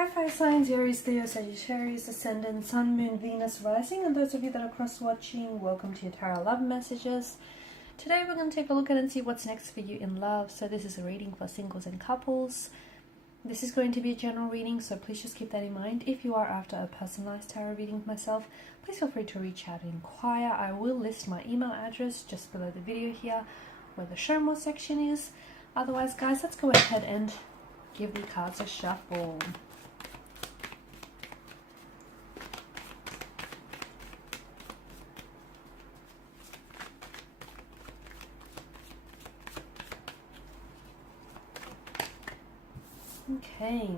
Hi fire signs, Aries, Leo, Sagittarius, Ascendant, Sun, Moon, Venus, Rising, and those of you that are cross-watching, welcome to your Tarot Love Messages. Today we're going to take a look at and see what's next for you in love. So this is a reading for singles and couples. This is going to be a general reading, so please just keep that in mind. If you are after a personalized tarot reading with myself, please feel free to reach out and inquire. I will list my email address just below the video here, where the show more section is. Otherwise, guys, let's go ahead and give the cards a shuffle. Okay.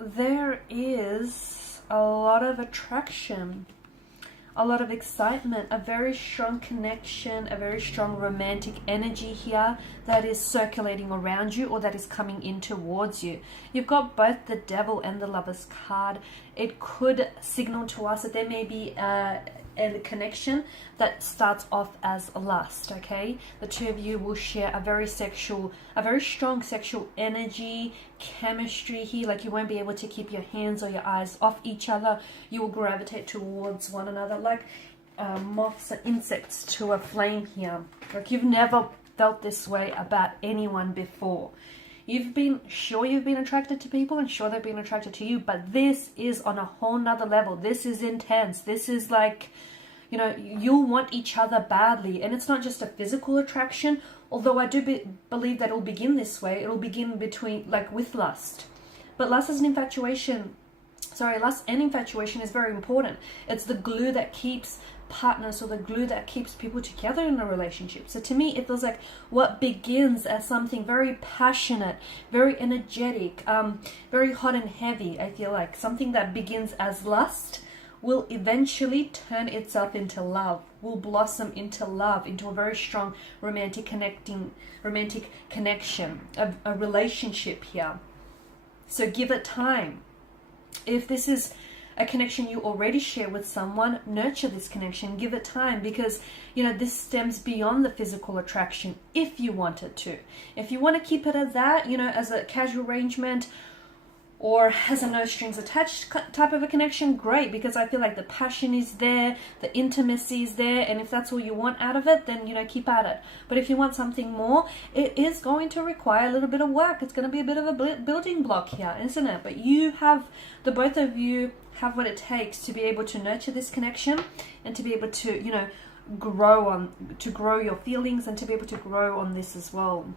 There is a lot of attraction, a lot of excitement, a very strong connection, a very strong romantic energy here that is circulating around you or that is coming in towards you. You've got both the Devil and the Lover's card. It could signal to us that there may be a connection that starts off as lust, okay? The two of you will share a very strong sexual energy, chemistry here. Like, you won't be able to keep your hands or your eyes off each other. You will gravitate towards one another like moths and insects to a flame here. Like, you've never felt this way about anyone before. You've been attracted to people and sure they've been attracted to you, but this is on a whole nother level. This is intense. This is like, you know, you'll want each other badly. And it's not just a physical attraction, although I do believe that it'll begin this way. It'll begin with lust. But lust and infatuation is very important. It's the glue that keeps partners, or the glue that keeps people together in a relationship. So to me, it feels like what begins as something very passionate, very energetic, very hot and heavy, I feel like something that begins as lust will eventually turn itself into love, will blossom into love, into a very strong romantic connection, a relationship here. So give it time. If this is a connection you already share with someone, nurture this connection, give it time, because, you know, this stems beyond the physical attraction if you want it to. If you want to keep it as that, you know, as a casual arrangement or as a no strings attached type of a connection, great, because I feel like the passion is there, the intimacy is there, and if that's all you want out of it, then, you know, keep at it. But if you want something more, it is going to require a little bit of work. It's going to be a bit of a building block here, isn't it? But the both of you have what it takes to be able to nurture this connection and to be able to, you know, grow your feelings and to be able to grow on this as well.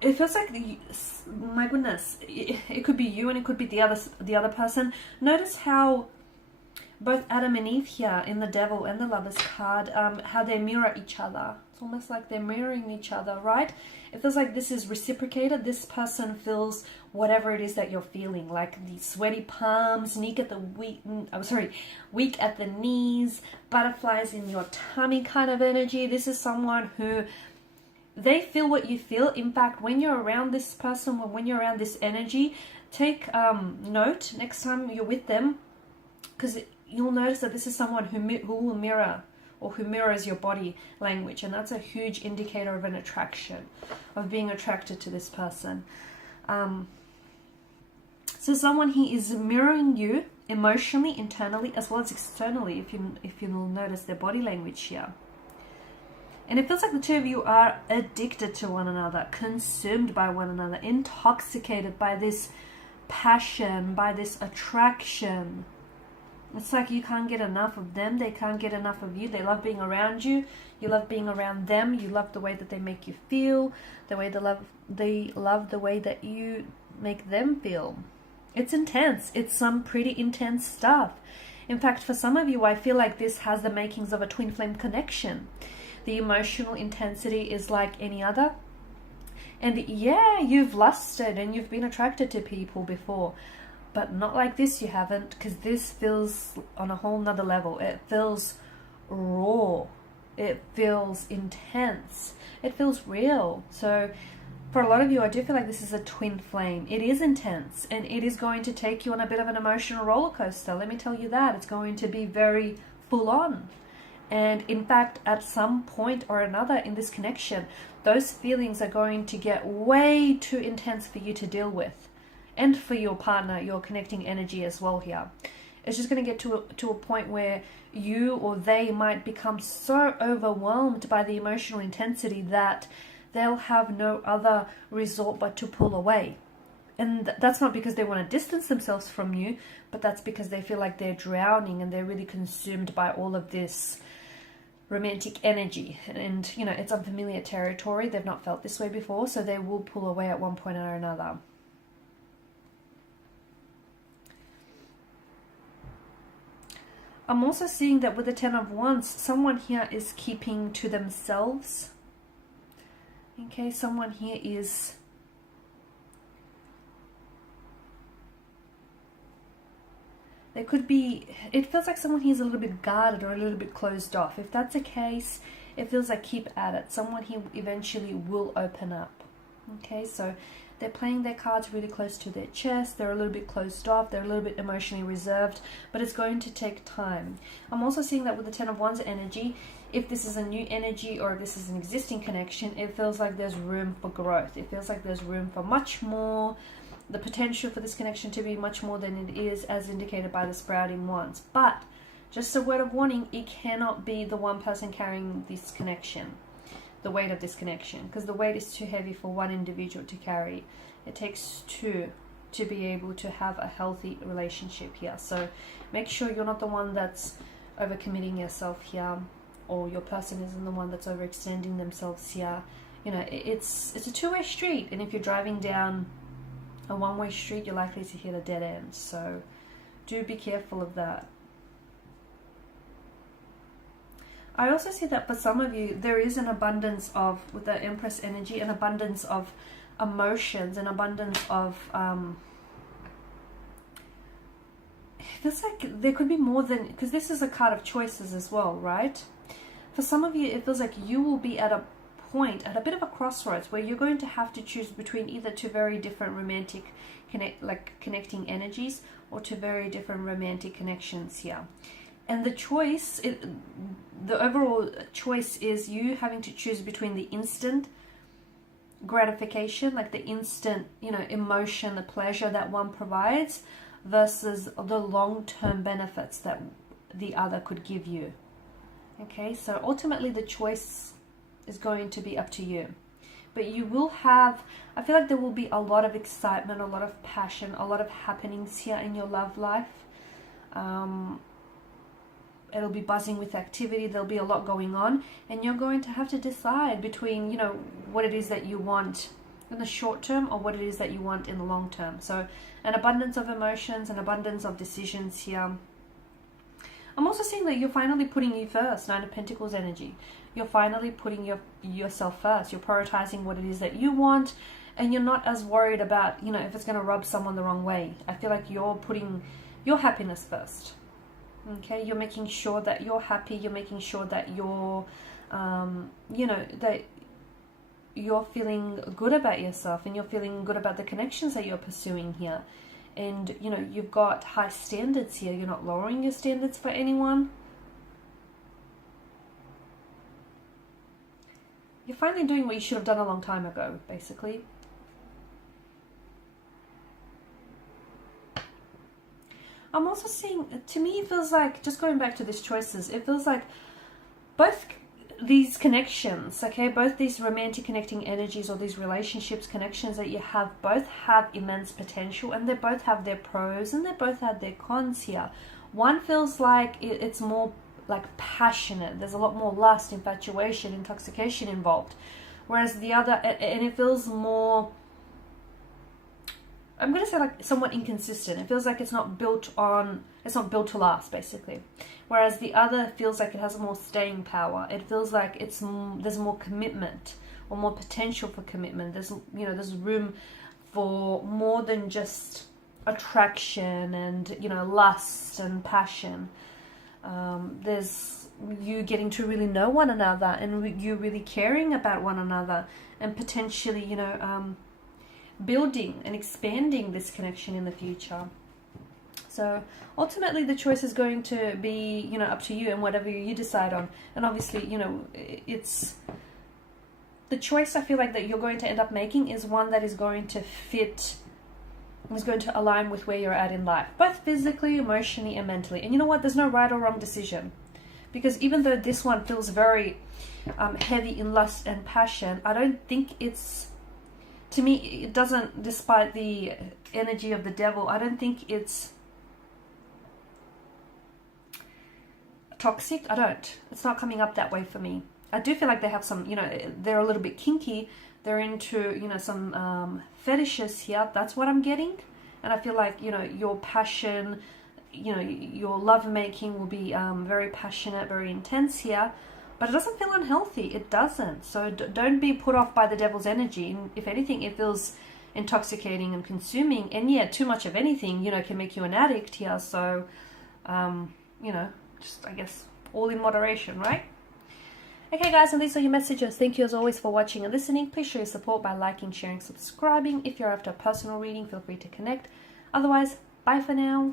It feels like, my goodness, it could be you and it could be the other person. Notice how both Adam and Eve here in the Devil and the Lover's card, how they mirror each other. It's almost like they're mirroring each other, right? It feels like this is reciprocated. This person feels whatever it is that you're feeling, like the sweaty palms, weak at the knees, butterflies in your tummy kind of energy. This is someone who, they feel what you feel. In fact, when you're around this person, or when you're around this energy, take note next time you're with them, because you'll notice that this is someone who will mirror, or who mirrors your body language, and that's a huge indicator of an attraction, of being attracted to this person. So someone he is mirroring you emotionally, internally, as well as externally, if you'll notice their body language here. And it feels like the two of you are addicted to one another, consumed by one another, intoxicated by this passion, by this attraction. It's like you can't get enough of them, they can't get enough of you. They love being around you, you love being around them, you love the way that they make you feel, they love the way that you make them feel. It's intense. It's some pretty intense stuff. In fact, for some of you, I feel like this has the makings of a twin flame connection. The emotional intensity is like any other. And yeah, you've lusted and you've been attracted to people before, but not like this, you haven't, because this feels on a whole nother level. It feels raw. It feels intense. It feels real. So for a lot of you, I do feel like this is a twin flame. It is intense, and it is going to take you on a bit of an emotional roller coaster. Let me tell you that. It's going to be very full on. And in fact, at some point or another in this connection, those feelings are going to get way too intense for you to deal with. And for your partner, your connecting energy as well here. It's just going to get to a point where you or they might become so overwhelmed by the emotional intensity that they'll have no other resort but to pull away. And that's not because they want to distance themselves from you, but that's because they feel like they're drowning and they're really consumed by all of this romantic energy. And, you know, it's unfamiliar territory. They've not felt this way before, so they will pull away at one point or another. I'm also seeing that with the Ten of Wands, someone here is keeping to themselves. Okay, someone here is there could be, it feels like someone here is a little bit guarded or a little bit closed off. If that's the case, it feels like keep at it. Someone here eventually will open up. Okay, so they're playing their cards really close to their chest. They're a little bit closed off. They're a little bit emotionally reserved, but it's going to take time. I'm also seeing that with the Ten of Wands energy, if this is a new energy or if this is an existing connection, it feels like there's room for growth. It feels like there's room for much more, the potential for this connection to be much more than it is, as indicated by the sprouting wands. But just a word of warning, it cannot be the one person carrying this connection, the weight of this connection, because the weight is too heavy for one individual to carry. It takes two to be able to have a healthy relationship here. So make sure you're not the one that's overcommitting yourself here, or your person isn't the one that's overextending themselves here. You know, it's a two-way street, and if you're driving down a one-way street, you're likely to hit a dead end. So do be careful of that. I also see that for some of you, there is an abundance of, with the Empress energy, an abundance of emotions, an abundance of, it feels like there could be more than, because this is a card of choices as well, right? For some of you, it feels like you will be at a point, at a bit of a crossroads, where you're going to have to choose between either two very different romantic connecting energies, or two very different romantic connections here. And the choice, the overall choice is you having to choose between the instant gratification, like the instant, you know, emotion, the pleasure that one provides, versus the long-term benefits that the other could give you. Okay, so ultimately the choice is going to be up to you. But you will have, I feel like there will be a lot of excitement, a lot of passion, a lot of happenings here in your love life. It'll be buzzing with activity. There'll be a lot going on, and you're going to have to decide between, you know, what it is that you want in the short term or what it is that you want in the long term. So an abundance of emotions, an abundance of decisions here. I'm also seeing that you're finally putting you first. Nine of Pentacles energy. You're finally putting yourself first. You're prioritizing what it is that you want, and you're not as worried about, you know, if it's going to rub someone the wrong way. I feel like you're putting your happiness first. Okay, you're making sure that you're happy. You're making sure that you're, you know, that you're feeling good about yourself, and you're feeling good about the connections that you're pursuing here. And, you know, you've got high standards here. You're not lowering your standards for anyone. You're finally doing what you should have done a long time ago, basically. I'm also seeing, to me, it feels like, just going back to these choices, it feels like both these connections, okay, both these romantic connecting energies, or these relationships, connections that you have, both have immense potential, and they both have their pros and they both have their cons here. One feels like it's more like passionate. There's a lot more lust, infatuation, intoxication involved. Whereas the other, and it feels more I'm going to say like somewhat inconsistent. It feels like it's not built to last, basically. Whereas the other feels like it has more staying power. It feels like there's more commitment or more potential for commitment. There's room for more than just attraction and, lust and passion. There's you getting to really know one another and you really caring about one another and potentially, building and expanding this connection in the future. So ultimately the choice is going to be, up to you and whatever you decide on. And obviously, it's the choice I feel like that you're going to end up making is one that is going to fit, is going to align with where you're at in life, both physically, emotionally, and mentally. And you know what? There's no right or wrong decision. Because even though this one feels very heavy in lust and passion, I don't think it's, to me, it doesn't, despite the energy of the devil, I don't think it's toxic. It's not coming up that way for me. I do feel like they have some, they're a little bit kinky. They're into, some fetishes here. That's what I'm getting. And I feel like, your passion, your lovemaking will be very passionate, very intense here. But it doesn't feel unhealthy. It doesn't. So don't be put off by the devil's energy. And if anything, it feels intoxicating and consuming. And yeah, too much of anything, can make you an addict here. So, just, I guess, all in moderation, right? Okay, guys, and these are your messages. Thank you as always for watching and listening. Please show your support by liking, sharing, subscribing. If you're after a personal reading, feel free to connect. Otherwise, bye for now.